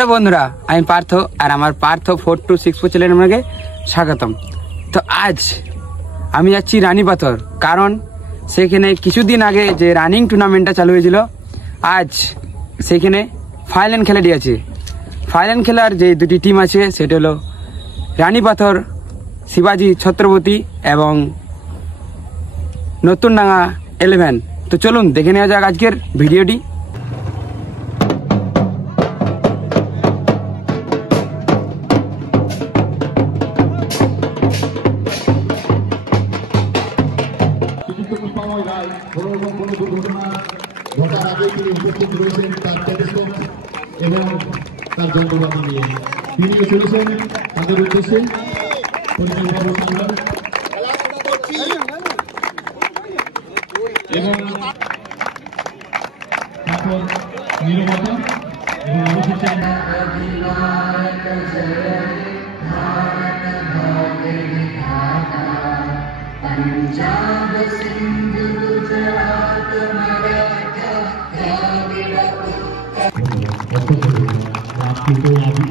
হ্যালো বন্ধুরা, আমি পার্থ আর আমার পার্থ 4264 চ্যানেলে আপনাকে স্বাগতম। তো আজ আমি যাচ্ছি রানীপাথর, কারণ সেখানে কিছুদিন আগে যে রানিং টুর্নামেন্টটা চালু হয়েছিল, আজ সেখানে ফাইনাল খেলা দিয়েছে। ফাইনাল খেলার যে দুটি টিম আছে সেটা হলো রানীপাথর শিবাজি ছত্রপতি এবং নতুনডাঙ্গা 11। তো চলুন দেখে নেওয়া যাক আজকের ভিডিওটি। ঘটার আগে তিনি উপস্থিত রয়েছেন তার টেলিস্কোপ এবং তার যন্ত্রপাতি নিয়ে। তিনিও চলেছেন তাদের উদ্দেশ্যে এবং তারপর নীরবতা এবং অবশেষে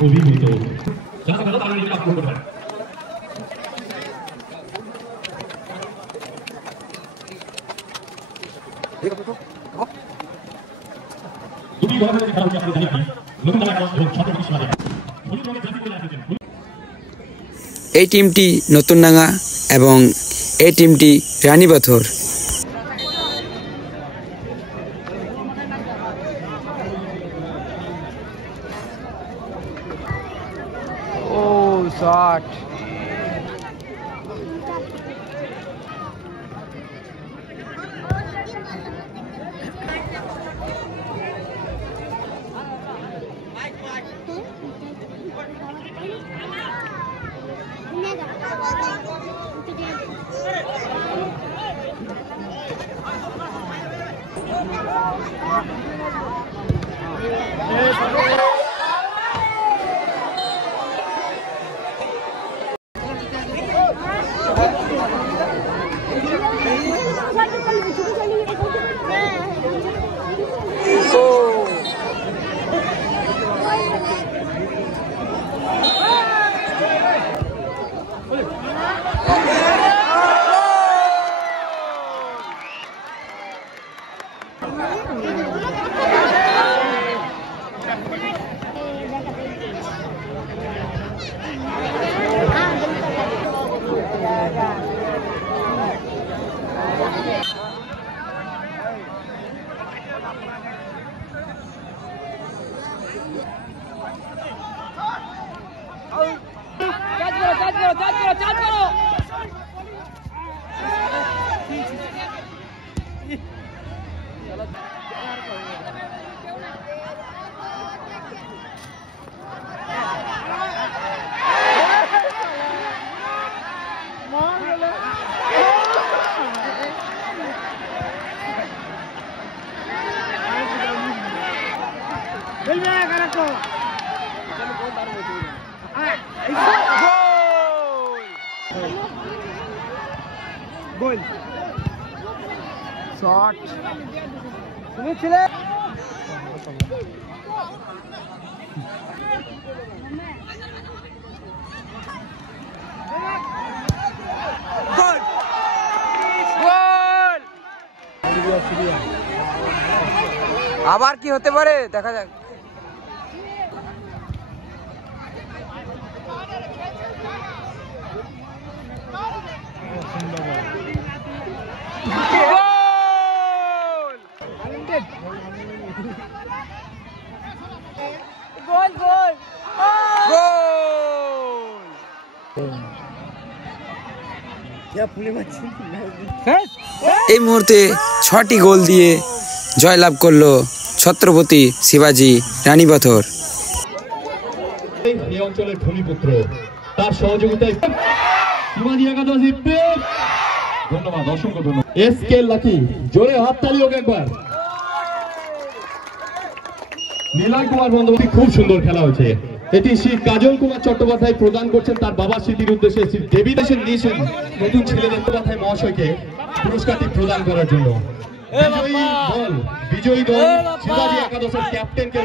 অভিনীত এই টিমটি নতুনডাঙ্গা এবং এই টিমটি রানীপাথর। ও শট! গোল শট! তুমি ছিলে গোল গোল! আবার কি হতে পারে দেখা যাক। গোল গোল এই মুহূর্তে 6টি গোল দিয়ে জয়লাভ করলো ছত্রপতি শিবাজি রানীপাথর। এই অঞ্চলের ভূমিপুত্র, তার সহযোগিতায় শিবাজি একাদশী। ধন্যবাদ, অসংখ্য ধন্যবাদ। এসকে লাকি, জোরে হাততালি হোক একবার। নীলয় কুমার বন্দ্যোপাধ্যায়, খুব সুন্দর খেলা হয়েছে। এটি শ্রী কাজল কুমার চট্টোপাধ্যায় প্রদান করছেন তার বাবার স্মৃতির উদ্দেশ্যে। শ্রী দেবী দাসের নিয়েছেন নতুন ছেলে চট্টোপাধ্যায় মহাশয়কে পুরস্কারটি প্রদান করার জন্য। বিজয়ী দল শিবাজি একাদশের ক্যাপ্টেনকে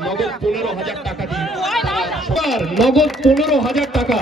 নগদ 15,000 টাকা দিয়ে নগদ 15,000 টাকা